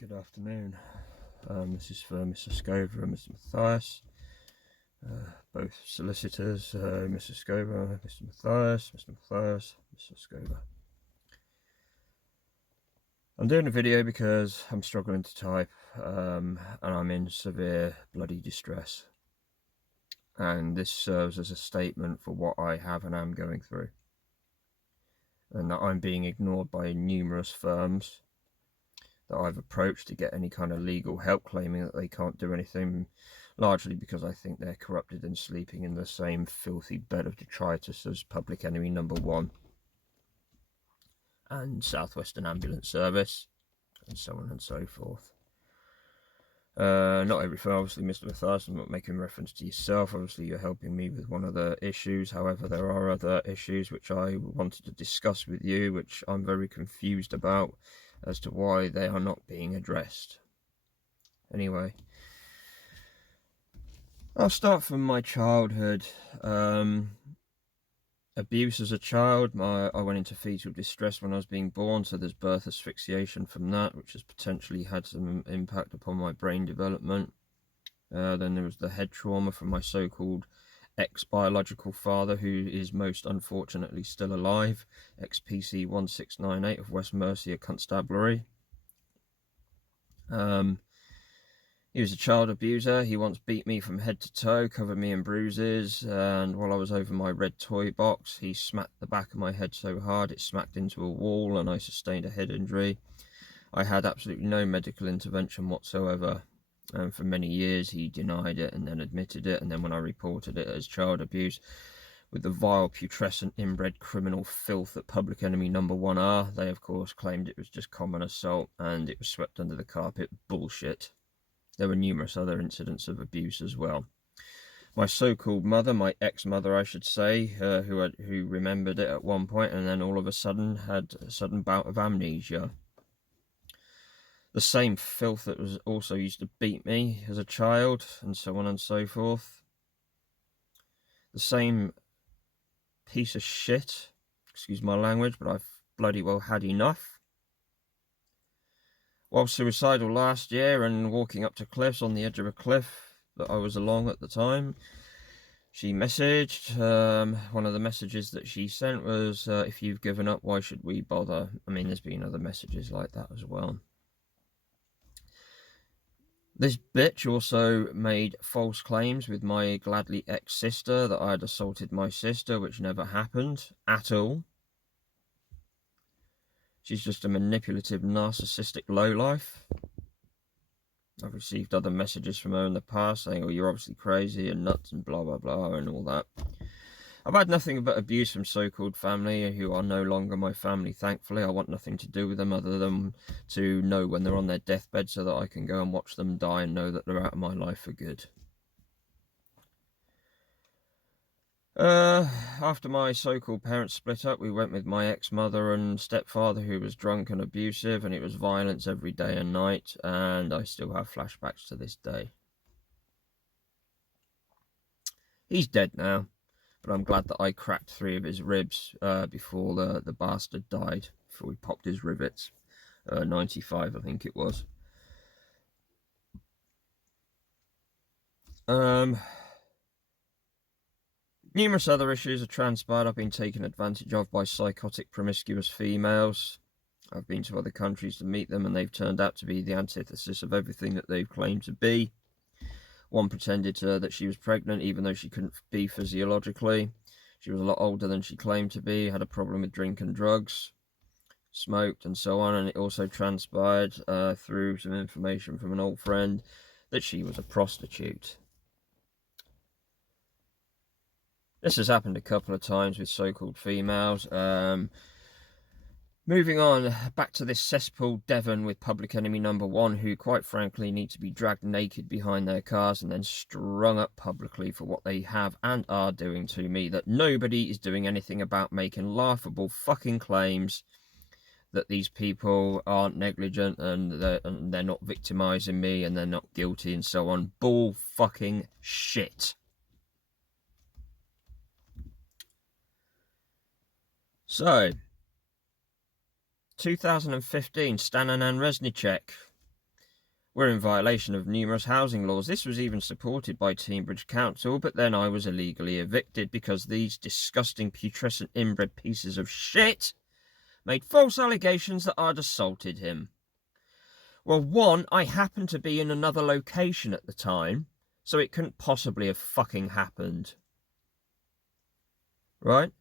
Good afternoon. This is for Mr. Scover and Mr. Matthias, both solicitors, Mr. Scover, Mr. Matthias, Mr. Scover. I'm doing a video because I'm struggling to type and I'm in severe bloody distress. And this serves as a statement for what I have and am going through. And that I'm being ignored by numerous firms that I've approached to get any kind of legal help, claiming that they can't do anything, largely because I think they're corrupted and sleeping in the same filthy bed of detritus as Public Enemy #1 and Southwestern Ambulance Service, and so on and so forth. Not everything, obviously, Mr. Matthias, I'm not making reference to yourself. Obviously, you're helping me with one of the issues. However, there are other issues which I wanted to discuss with you, which I'm very confused about as to why they are not being addressed. Anyway, I'll start from my childhood. Abuse as a child. I went into fetal distress when I was being born, so there's birth asphyxiation from that, which has potentially had some impact upon my brain development. Then there was the head trauma from my so-called ex-biological father, who is most unfortunately still alive, ex-PC 1698 of West Mercia Constabulary. He was a child abuser. He once beat me from head to toe, covered me in bruises, and while I was over my red toy box, he smacked the back of my head so hard it smacked into a wall and I sustained a head injury. I had absolutely no medical intervention whatsoever, and for many years he denied it and then admitted it, and then when I reported it as child abuse with the vile, putrescent, inbred criminal filth that Public Enemy #1 are, they of course claimed it was just common assault and it was swept under the carpet. Bullshit. There were numerous other incidents of abuse as well. My so-called mother, my ex-mother I should say, who remembered it at one point and then all of a sudden had a sudden bout of amnesia. The same filth that was also used to beat me as a child, and so on and so forth. The same piece of shit, excuse my language, but I've bloody well had enough. While suicidal last year and walking up to cliffs on the edge of a cliff that I was along at the time, she messaged. One of the messages that she sent was, if you've given up, why should we bother? I mean, there's been other messages like that as well. This bitch also made false claims with my gladly ex-sister that I had assaulted my sister, which never happened at all. She's just a manipulative, narcissistic lowlife. I've received other messages from her in the past saying, oh, you're obviously crazy and nuts and blah, blah, blah, and all that. I've had nothing but abuse from so-called family who are no longer my family, thankfully. I want nothing to do with them other than to know when they're on their deathbed so that I can go and watch them die and know that they're out of my life for good. After my so-called parents split up, we went with my ex-mother and stepfather, who was drunk and abusive, and it was violence every day and night, and I still have flashbacks to this day. He's dead now, but I'm glad that I cracked 3 of his ribs before the bastard died, before we popped his rivets. 95, I think it was. Numerous other issues have transpired. I've been taken advantage of by psychotic, promiscuous females. I've been to other countries to meet them, and they've turned out to be the antithesis of everything that they've claimed to be. One pretended that she was pregnant, even though she couldn't be physiologically. She was a lot older than she claimed to be, had a problem with drink and drugs, smoked, and so on. And it also transpired through some information from an old friend that she was a prostitute. This has happened a couple of times with so-called females. Moving on, back to this cesspool Devon with Public Enemy #1, who quite frankly need to be dragged naked behind their cars and then strung up publicly for what they have and are doing to me, that nobody is doing anything about, making laughable fucking claims that these people aren't negligent and they're not victimizing me and they're not guilty and so on. Bull fucking shit. So, 2015, Stanislav Reznicek were in violation of numerous housing laws. This was even supported by Teignbridge Council, but then I was illegally evicted because these disgusting, putrescent, inbred pieces of shit made false allegations that I'd assaulted him. Well, one, I happened to be in another location at the time, so it couldn't possibly have fucking happened. Right?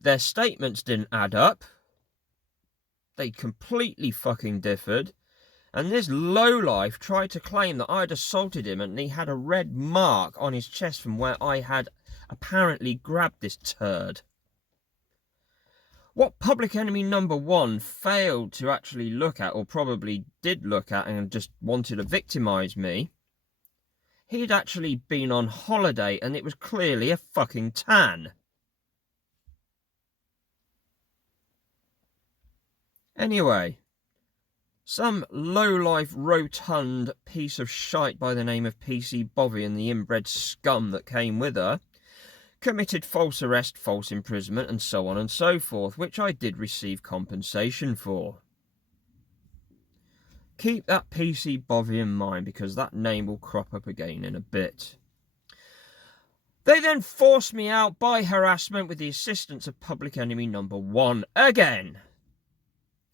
Their statements didn't add up. They completely fucking differed. And this lowlife tried to claim that I'd assaulted him and he had a red mark on his chest from where I had apparently grabbed this turd. What public enemy number one failed to actually look at, or probably did look at and just wanted to victimise me, he'd actually been on holiday and it was clearly a fucking tan. Anyway, some low-life, rotund piece of shite by the name of PC Bovey and the inbred scum that came with her committed false arrest, false imprisonment, and so on and so forth, which I did receive compensation for. Keep that PC Bovey in mind, because that name will crop up again in a bit. They then forced me out by harassment with the assistance of public enemy number one again.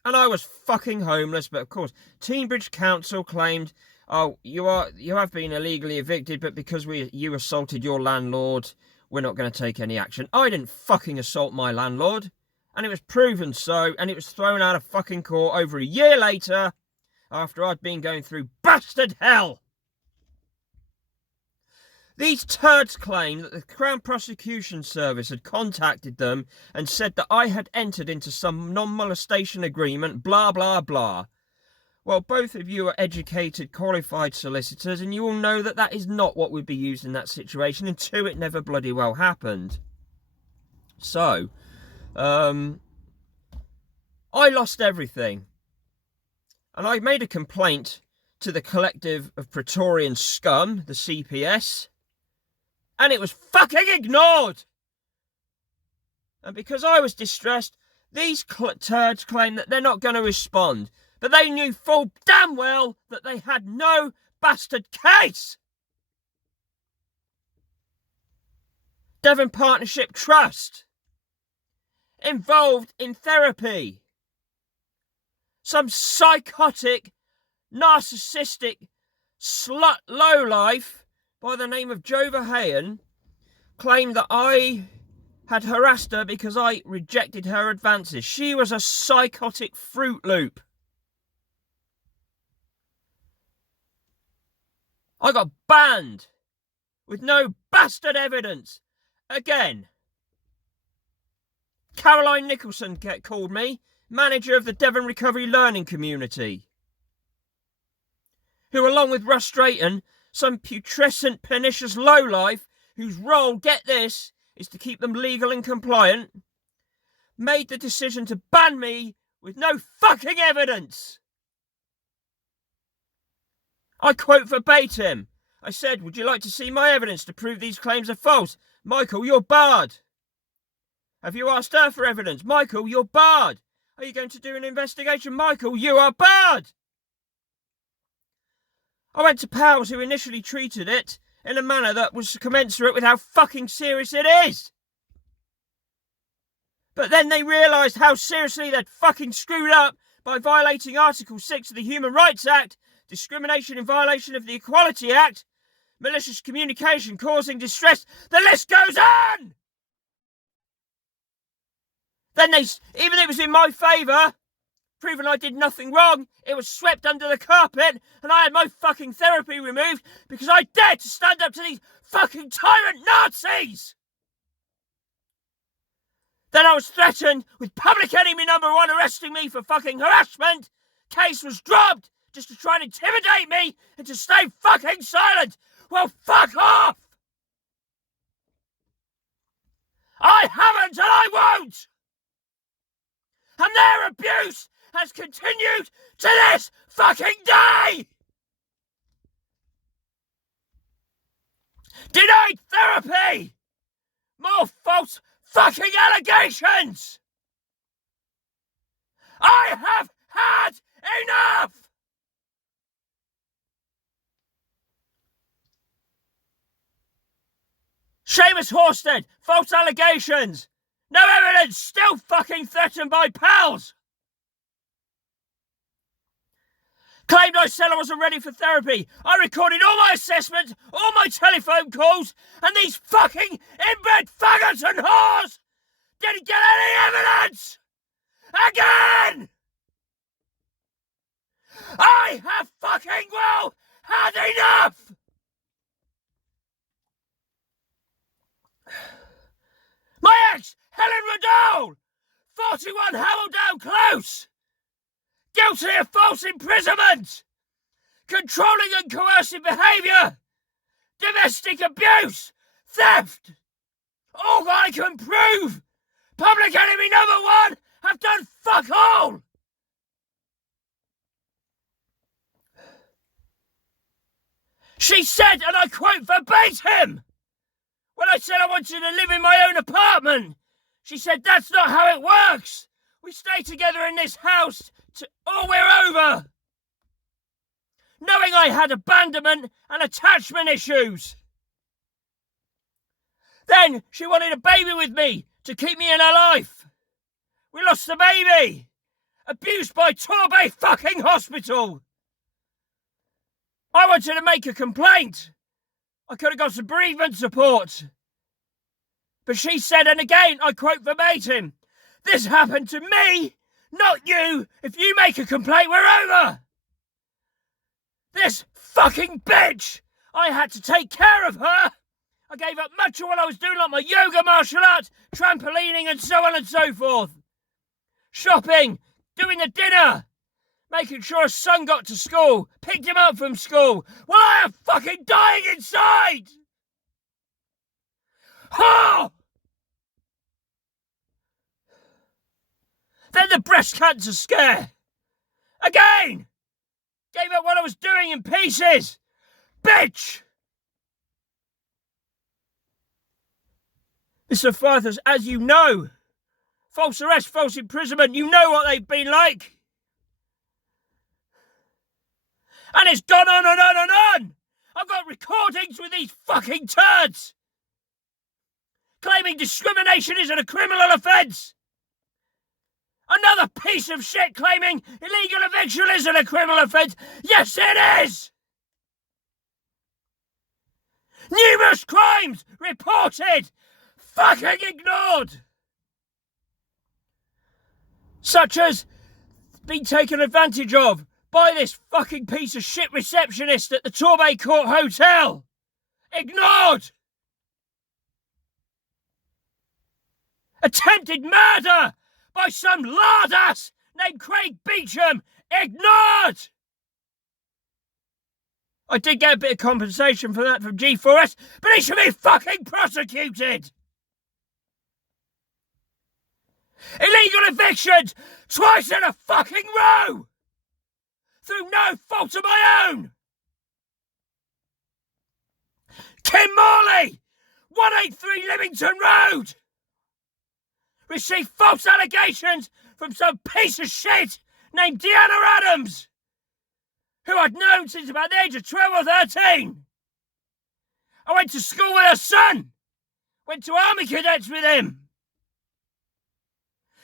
And I was fucking homeless, but of course, Teignbridge Council claimed, oh, you have been illegally evicted, but because you assaulted your landlord, we're not going to take any action. I didn't fucking assault my landlord, and it was proven so, and it was thrown out of fucking court over a year later, after I'd been going through bastard hell. These turds claim that the Crown Prosecution Service had contacted them and said that I had entered into some non-molestation agreement, blah, blah, blah. Well, both of you are educated, qualified solicitors, and you all know that that is not what would be used in that situation, and two, it never bloody well happened. So, I lost everything. And I made a complaint to the collective of Praetorian scum, the CPS, and it was fucking ignored. And because I was distressed, these turds claim that they're not going to respond. But they knew full damn well that they had no bastard case. Devon Partnership Trust. Involved in therapy. Some psychotic, narcissistic, slut lowlife by the name of Jo Verheyen claimed that I had harassed her because I rejected her advances. She was a psychotic Fruit Loop. I got banned with no bastard evidence. Again. Caroline Nicholson called me, manager of the Devon Recovery Learning Community, who, along with Russ Drayton, some putrescent, pernicious lowlife, whose role, get this, is to keep them legal and compliant, made the decision to ban me with no fucking evidence. I quote verbatim. I said, would you like to see my evidence to prove these claims are false? Michael, you're barred. Have you asked her for evidence? Michael, you're barred. Are you going to do an investigation? Michael, you are barred. I went to pals who initially treated it in a manner that was commensurate with how fucking serious it is. But then they realised how seriously they'd fucking screwed up by violating Article 6 of the Human Rights Act, discrimination in violation of the Equality Act, malicious communication causing distress. The list goes on! Then even it was in my favour, proving I did nothing wrong, it was swept under the carpet, and I had my fucking therapy removed because I dared to stand up to these fucking tyrant Nazis! Then I was threatened with public enemy number one arresting me for fucking harassment. Case was dropped just to try and intimidate me and to stay fucking silent. Well, fuck off! I haven't and I won't! And their abuse has continued to this fucking day! Denied therapy! More false fucking allegations! I have had enough! Seamus Horsted, false allegations. No evidence, still fucking threatened by pals. Claimed I said I wasn't ready for therapy. I recorded all my assessments, all my telephone calls, and these fucking inbred faggots and whores didn't get any evidence! Again! I have fucking well had enough! My ex, Helen Riddell, 41 Hameldown Close, guilty of false imprisonment, controlling and coercive behaviour, domestic abuse, theft. All I can prove, public enemy number one, have done fuck all. She said, and I quote verbatim, when I said I wanted to live in my own apartment, she said, that's not how it works. We stay together in this house or we're over. Knowing I had abandonment and attachment issues. Then she wanted a baby with me to keep me in her life. We lost the baby. Abused by Torbay fucking hospital. I wanted to make a complaint. I could have got some bereavement support. But she said, and again, I quote verbatim, this happened to me, not you. If you make a complaint, we're over. This fucking bitch. I had to take care of her. I gave up much of what I was doing, like my yoga, martial arts, trampolining, and so on and so forth. Shopping, doing the dinner, making sure her son got to school, picked him up from school, while I am fucking dying inside! Oh! Then the breast cancer scare. Again! Gave up what I was doing in pieces! Bitch! Mr. Firthers, as you know, false arrest, false imprisonment, you know what they've been like. And it's gone on and on and on. I've got recordings with these fucking turds. Claiming discrimination isn't a criminal offence. Another piece of shit claiming illegal eviction isn't a criminal offence. Yes, it is. Numerous crimes reported, fucking ignored. Such as being taken advantage of by this fucking piece of shit receptionist at the Torbay Court Hotel. Ignored. Attempted murder by some lardass named Craig Beecham. Ignored. I did get a bit of compensation for that from G4S, but he should be fucking prosecuted. Illegal evictions twice in a fucking row. Through no fault of my own. Kim Morley, 183 Livington Road, received false allegations from some piece of shit named Deanna Adams, who I'd known since about the age of 12 or 13. I went to school with her son, went to army cadets with him.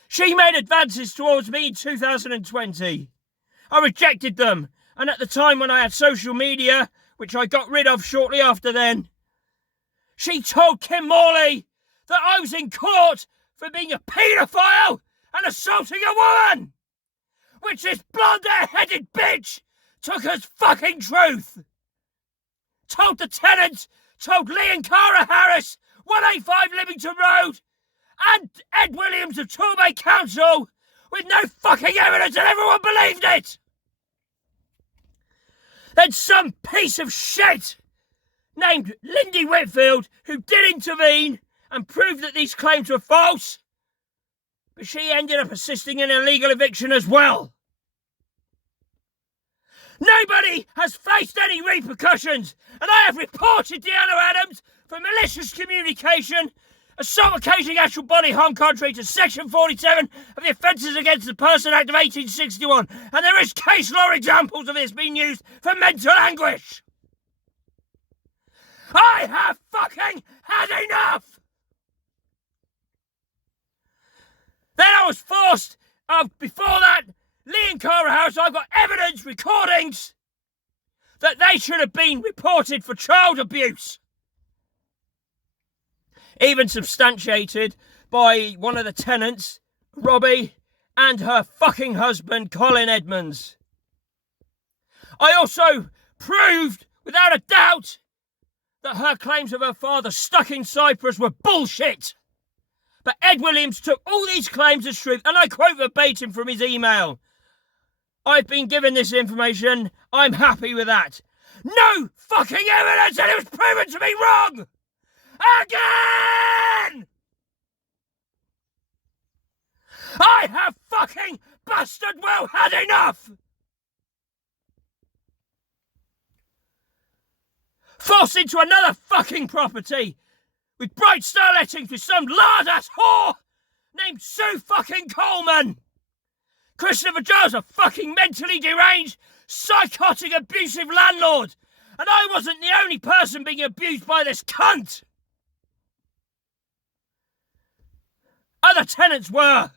She made advances towards me in 2020. I rejected them, and at the time when I had social media, which I got rid of shortly after then, she told Kim Morley that I was in court for being a paedophile and assaulting a woman, which this blonde-headed bitch took as fucking truth. Told the tenants, told Lee and Cara Harris, 185 Livington Road, and Ed Williams of Torbay Council, with no fucking evidence, and everyone believed it. Then some piece of shit named Lindy Whitfield, who did intervene and prove that these claims were false, but she ended up assisting in illegal eviction as well. Nobody has faced any repercussions, and I have reported Deanna Adams for malicious communication, assault occasioning actual bodily harm contrary to Section 47 of the Offences Against the Person Act of 1861, and there is case law examples of this being used for mental anguish. I have fucking had enough! Then I was forced, before that, Lee and Cara House, I've got evidence, recordings, that they should have been reported for child abuse. Even substantiated by one of the tenants, Robbie, and her fucking husband, Colin Edmonds. I also proved, without a doubt, that her claims of her father stuck in Cyprus were bullshit. But Ed Williams took all these claims as truth, and I quote verbatim from his email. I've been given this information, I'm happy with that. No fucking evidence, and it was proven to be wrong! Again! I have fucking bastard well had enough! Forced into another fucking property with Bright Star Lettings with some lard-ass whore named Sue fucking Coleman. Christopher Giles, a fucking mentally deranged, psychotic, abusive landlord. And I wasn't the only person being abused by this cunt. Other tenants were.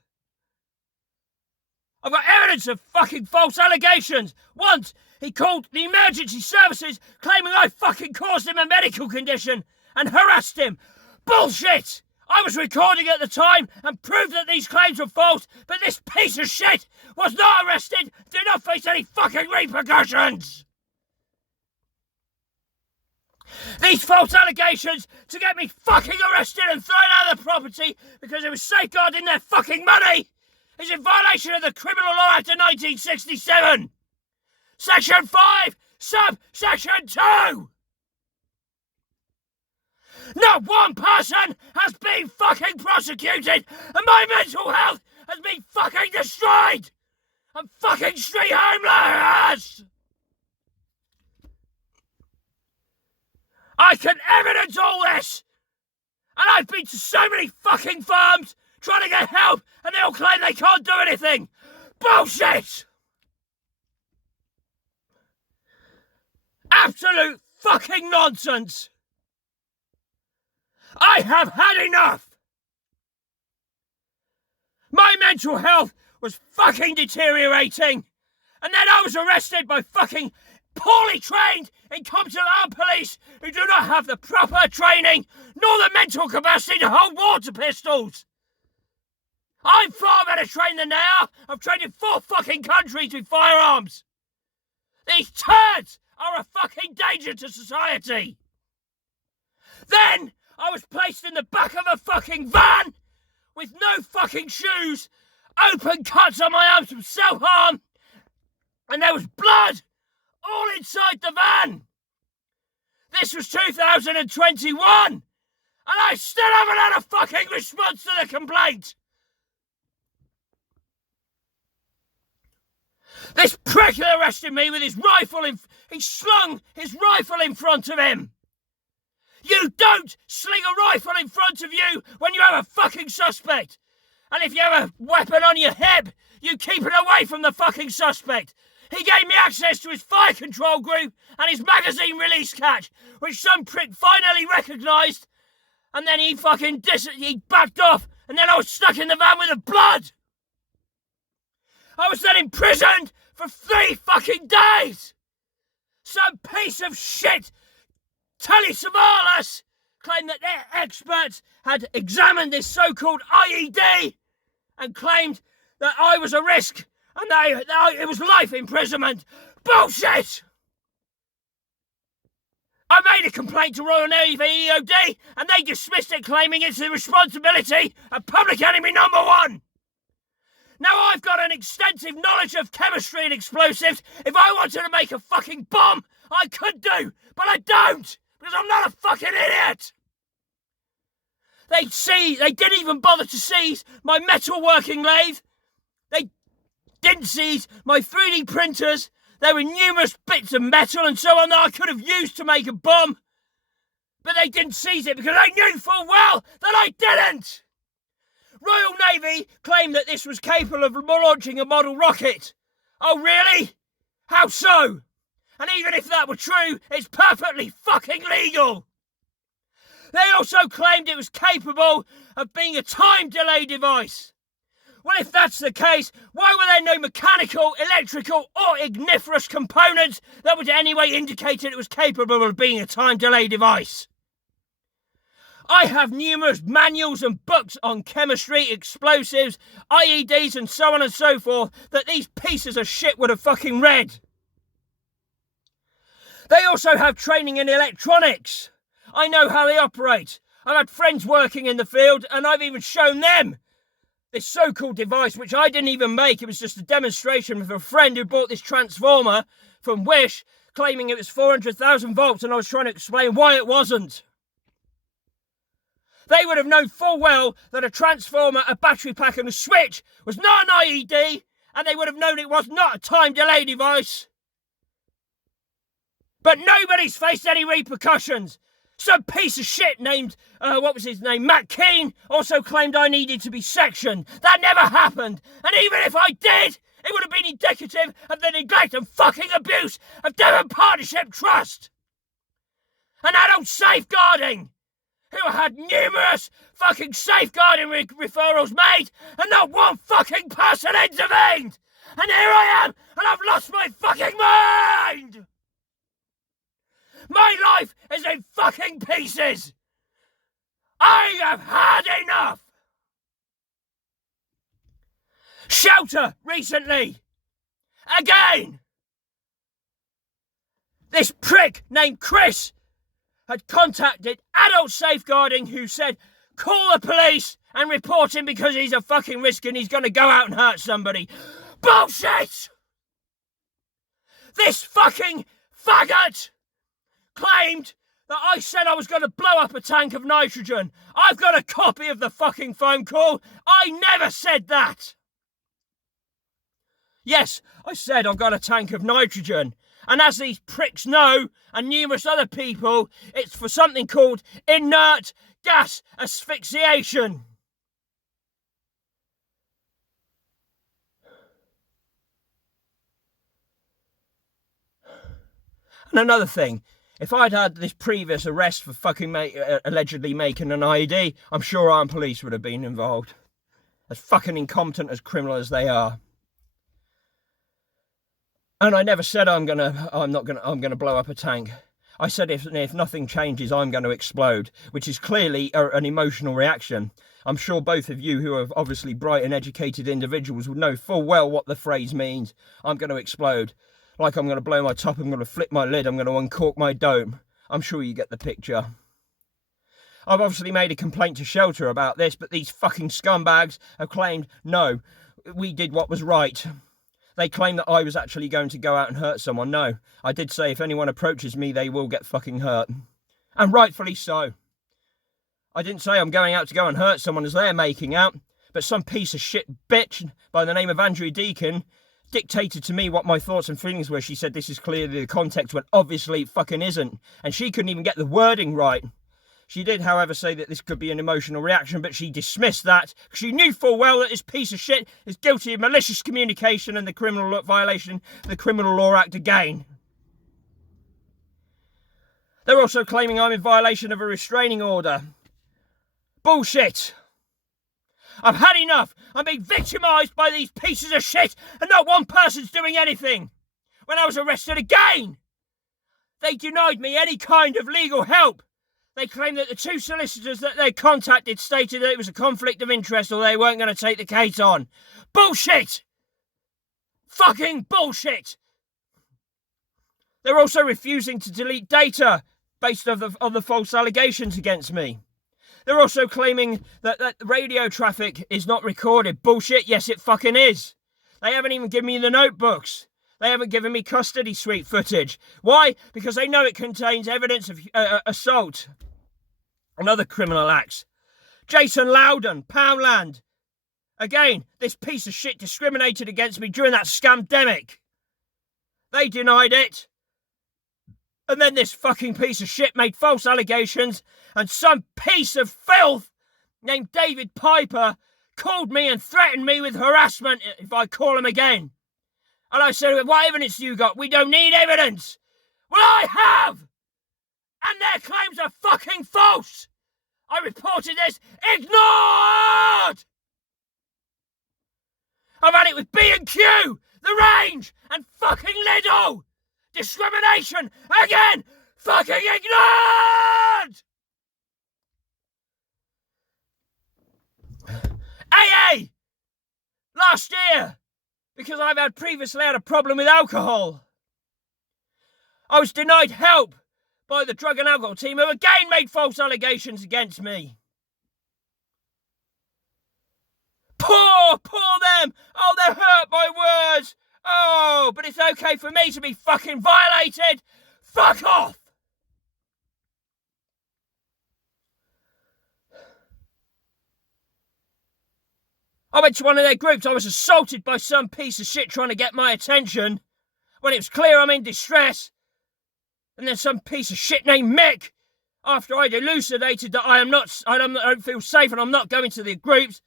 I've got evidence of fucking false allegations. Once, he called the emergency services claiming I fucking caused him a medical condition and harassed him. Bullshit! I was recording at the time and proved that these claims were false, but this piece of shit was not arrested, did not face any fucking repercussions! These false allegations to get me fucking arrested and thrown out of the property because it was safeguarding their fucking money is in violation of the Criminal Law Act of 1967. Section 5, subsection 2. Not one person has been fucking prosecuted, and my mental health has been fucking destroyed. I'm fucking street homeless. I can evidence all this, and I've been to so many fucking firms trying to get help, and they all claim they can't do anything. Bullshit! Absolute fucking nonsense! I have had enough! My mental health was fucking deteriorating, and then I was arrested by fucking poorly trained, incompetent armed police who do not have the proper training nor the mental capacity to hold water pistols. I'm far better trained than they are. I've trained in 4 fucking countries with firearms. These turds are a fucking danger to society. Then I was placed in the back of a fucking van with no fucking shoes, open cuts on my arms from self-harm, and there was blood all inside the van. This was 2021, and I still haven't had a fucking response to the complaint. This prick arrested me with his rifle he slung his rifle in front of him. You don't sling a rifle in front of you when you have a fucking suspect. And if you have a weapon on your hip, you keep it away from the fucking suspect. He gave me access to his fire control group and his magazine release catch, which some prick finally recognised, and then he backed off, and then I was stuck in the van with the blood. I was then imprisoned for 3 fucking days. Some piece of shit Telly Savalas claimed that their experts had examined this so-called IED and claimed that I was a risk and that it was life imprisonment. Bullshit! I made a complaint to Royal Navy EOD and they dismissed it, claiming it's the responsibility of public enemy number 1. Now I've got an extensive knowledge of chemistry and explosives. If I wanted to make a fucking bomb, I could do, but I don't, because I'm not a fucking idiot. They didn't even bother to seize my metalworking lathe. They didn't seize my 3D printers. There were numerous bits of metal and so on that I could have used to make a bomb. But they didn't seize it because they knew full well that I didn't. Royal Navy claimed that this was capable of launching a model rocket. Oh, really? How so? And even if that were true, it's perfectly fucking legal. They also claimed it was capable of being a time delay device. Well, if that's the case, why were there no mechanical, electrical or igniferous components that would in any way indicate it was capable of being a time delay device? I have numerous manuals and books on chemistry, explosives, IEDs and so on and so forth that these pieces of shit would have fucking read. They also have training in electronics. I know how they operate. I've had friends working in the field and I've even shown them this so-called device, which I didn't even make. It was just a demonstration with a friend who bought this transformer from Wish, claiming it was 400,000 volts, and I was trying to explain why it wasn't. They would have known full well that a transformer, a battery pack and a switch was not an IED, and they would have known it was not a time delay device. But nobody's faced any repercussions. Some piece of shit named, Matt Keane, also claimed I needed to be sectioned. That never happened. And even if I did, it would have been indicative of the neglect and fucking abuse of Devon Partnership Trust and adult safeguarding, who had numerous fucking safeguarding referrals made and not one fucking person intervened. And here I am, and I've lost my fucking mind! My life is in fucking pieces! I have had enough! Shelter recently! Again! This prick named Chris had contacted adult safeguarding, who said, call the police and report him because he's a fucking risk and he's going to go out and hurt somebody. Bullshit! This fucking faggot claimed that I said I was going to blow up a tank of nitrogen. I've got a copy of the fucking phone call. I never said that. Yes, I said I've got a tank of nitrogen. And as these pricks know, and numerous other people, it's for something called inert gas asphyxiation. And another thing, if I'd had this previous arrest for fucking allegedly making an IED, I'm sure armed police would have been involved. As fucking incompetent as criminal as they are. And I never said I'm gonna blow up a tank. I said if nothing changes, I'm going to explode, which is clearly an emotional reaction. I'm sure both of you, who are obviously bright and educated individuals, would know full well what the phrase means. I'm going to explode. Like I'm going to blow my top, I'm going to flip my lid, I'm going to uncork my dome. I'm sure you get the picture. I've obviously made a complaint to Shelter about this, but these fucking scumbags have claimed, no, we did what was right. They claim that I was actually going to go out and hurt someone. No, I did say if anyone approaches me, they will get fucking hurt. And rightfully so. I didn't say I'm going out to go and hurt someone as they're making out, but some piece of shit bitch by the name of Andrea Deacon dictated to me what my thoughts and feelings were. She said this is clearly the context when obviously it fucking isn't. And she couldn't even get the wording right. She did, however, say that this could be an emotional reaction, but she dismissed that. She knew full well that this piece of shit is guilty of malicious communication and the criminal violation of the Criminal Law Act again. They're also claiming I'm in violation of a restraining order. Bullshit! I've had enough! I'm being victimised by these pieces of shit and not one person's doing anything! When I was arrested again! They denied me any kind of legal help! They claimed that the two solicitors that they contacted stated that it was a conflict of interest or they weren't going to take the case on. Bullshit! Fucking bullshit! They're also refusing to delete data based on the false allegations against me. They're also claiming that radio traffic is not recorded. Bullshit, yes it fucking is. They haven't even given me the notebooks. They haven't given me custody suite footage. Why? Because they know it contains evidence of assault and other criminal acts. Jason Loudon, Poundland. Again, this piece of shit discriminated against me during that scamdemic. They denied it. And then this fucking piece of shit made false allegations, and some piece of filth named David Piper called me and threatened me with harassment if I call him again. And I said, what evidence you got? We don't need evidence. Well, I have! And their claims are fucking false! I reported this. Ignored! I've had it with B&Q, The Range, and fucking Lidl. Discrimination again. Fucking ignored! AA! Last year, because I've previously had a problem with alcohol. I was denied help by the drug and alcohol team, who again made false allegations against me. Poor them! Oh, they're hurt by words! Oh, but it's okay for me to be fucking violated! Fuck off! I went to one of their groups. I was assaulted by some piece of shit trying to get my attention when it was clear I'm in distress. And then some piece of shit named Mick, after I'd elucidated that I don't feel safe and I'm not going to the groups,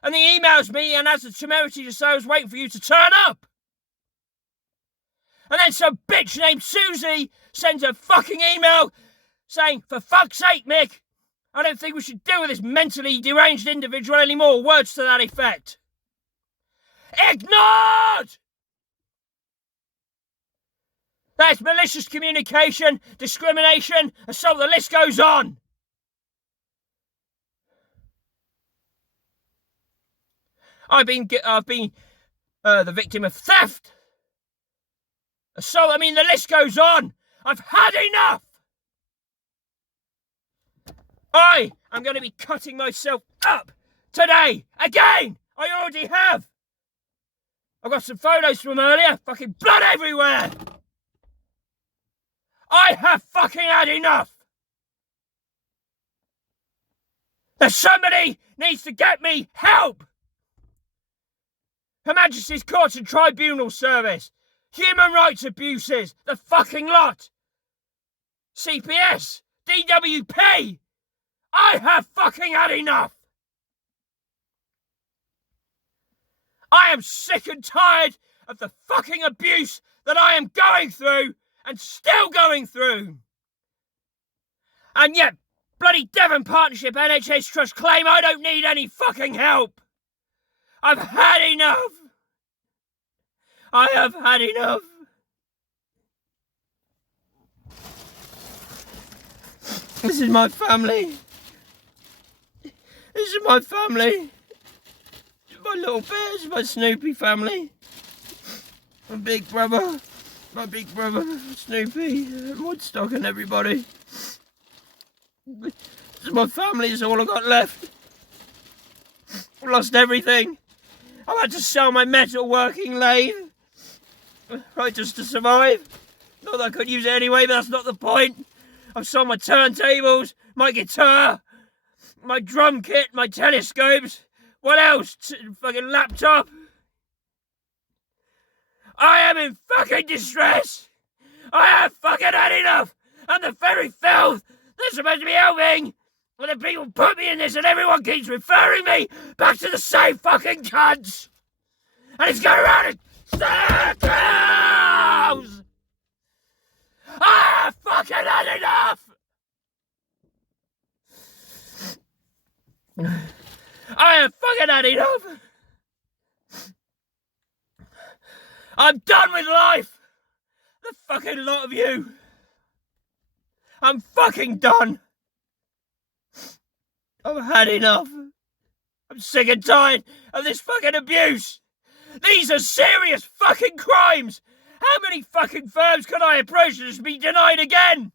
and he emails me and has the temerity to say I was waiting for you to turn up. And then some bitch named Susie sends a fucking email saying, for fuck's sake, Mick, I don't think we should deal with this mentally deranged individual anymore. Words to that effect. Ignored! That's malicious communication, discrimination, assault, the list goes on. I've been the victim of theft, assault, the list goes on. I've had enough. I am going to be cutting myself up today, again. I already have. I've got some photos from earlier, fucking blood everywhere. I have fucking had enough. Somebody needs to get me help. Her Majesty's Courts and Tribunal Service, human rights abuses, the fucking lot. CPS, DWP. I have fucking had enough. I am sick and tired of the fucking abuse that I am going through and still going through. And yet, bloody Devon Partnership NHS Trust claim I don't need any fucking help. I've had enough. I have had enough. This is my family. This is my family. My little bears, my Snoopy family. My big brother Snoopy, Woodstock and everybody. This is my family, it's all I got left. I've lost everything. I've had to sell my metal working lathe. Right, just to survive. Not that I could use it anyway, but that's not the point. I've sold my turntables, my guitar, my drum kit, my telescopes. What else? Fucking laptop. I am in fucking distress. I have fucking had enough. And the very filth they're supposed to be helping. When the people put me in this and everyone keeps referring me back to the same fucking cunts. And it's going around in circles. I have fucking had enough. I have fucking had enough. I'm done with life. The fucking lot of you. I'm fucking done. I've had enough. I'm sick and tired of this fucking abuse. These are serious fucking crimes. How many fucking firms can I approach to just be denied again?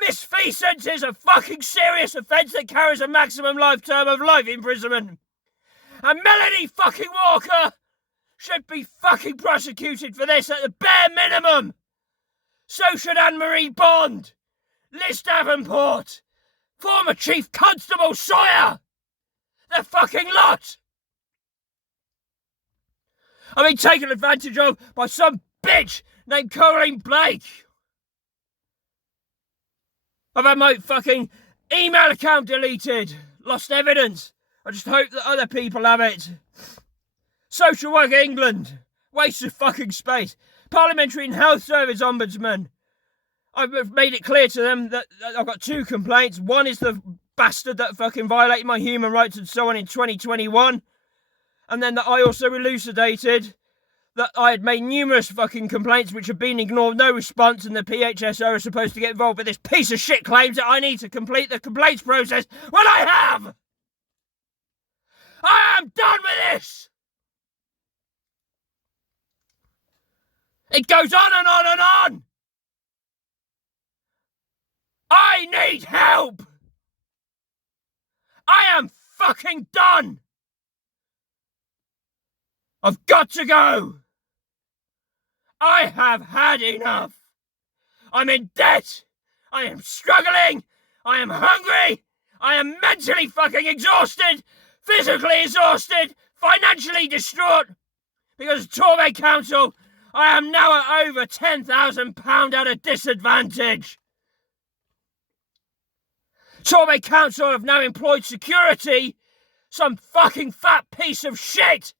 Misfeasance is a fucking serious offence that carries a maximum life term of life imprisonment. And Melanie fucking Walker should be fucking prosecuted for this at the bare minimum. So should Anne-Marie Bond, Liz Davenport, former Chief Constable Sawyer. The fucking lot. I've been taken advantage of by some bitch named Corinne Blake. I've had my fucking email account deleted. Lost evidence. I just hope that other people have it. Social Work England. Waste of fucking space. Parliamentary and Health Service Ombudsman. I've made it clear to them that I've got two complaints. One is the bastard that fucking violated my human rights and so on in 2021. And then that I also elucidated that I had made numerous fucking complaints which have been ignored, no response, and the PHSO are supposed to get involved with this piece of shit claims that I need to complete the complaints process when I have! I am done with this! It goes on and on and on! I need help! I am fucking done! I've got to go! I have had enough! I'm in debt! I am struggling! I am hungry! I am mentally fucking exhausted! Physically exhausted! Financially distraught! Because of Torbay Council, I am now at over £10,000 at a disadvantage! Torbay Council have now employed security, some fucking fat piece of shit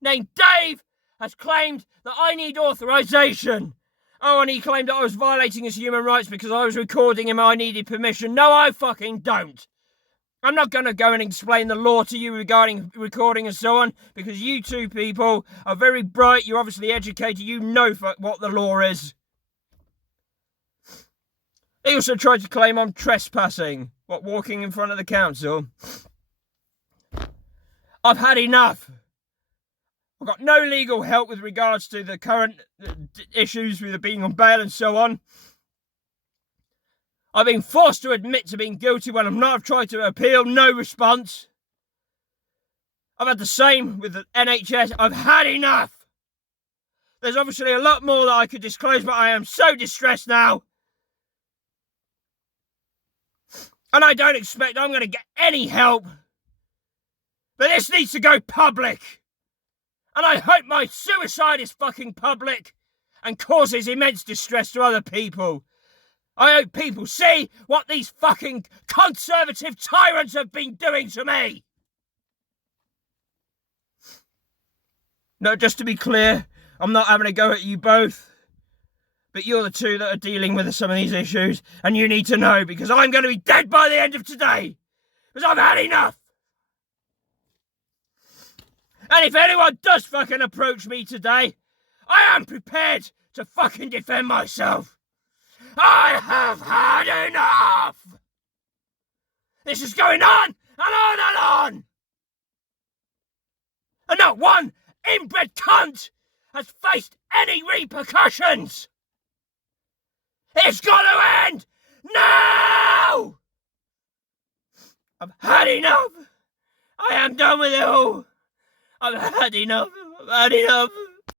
named Dave has claimed that I need authorization. Oh, and he claimed that I was violating his human rights because I was recording him and I needed permission. No, I fucking don't. I'm not going to go and explain the law to you regarding recording and so on, because you two people are very bright, you're obviously educated, you know what the law is. He also tried to claim I'm trespassing, walking in front of the council. I've had enough. I've got no legal help with regards to the current issues with being on bail and so on. I've been forced to admit to being guilty when I'm not. I've tried to appeal, no response. I've had the same with the NHS. I've had enough. There's obviously a lot more that I could disclose, but I am so distressed now. And I don't expect I'm going to get any help. But this needs to go public. And I hope my suicide is fucking public and causes immense distress to other people. I hope people see what these fucking conservative tyrants have been doing to me. No, just to be clear, I'm not having a go at you both. But you're the two that are dealing with some of these issues, and you need to know, because I'm going to be dead by the end of today. Because I've had enough. And if anyone does fucking approach me today, I am prepared to fucking defend myself. I have had enough. This is going on and on and on. And not one inbred cunt has faced any repercussions. It's got to end now! I've had enough. I am done with it all. I've had enough. I've had enough.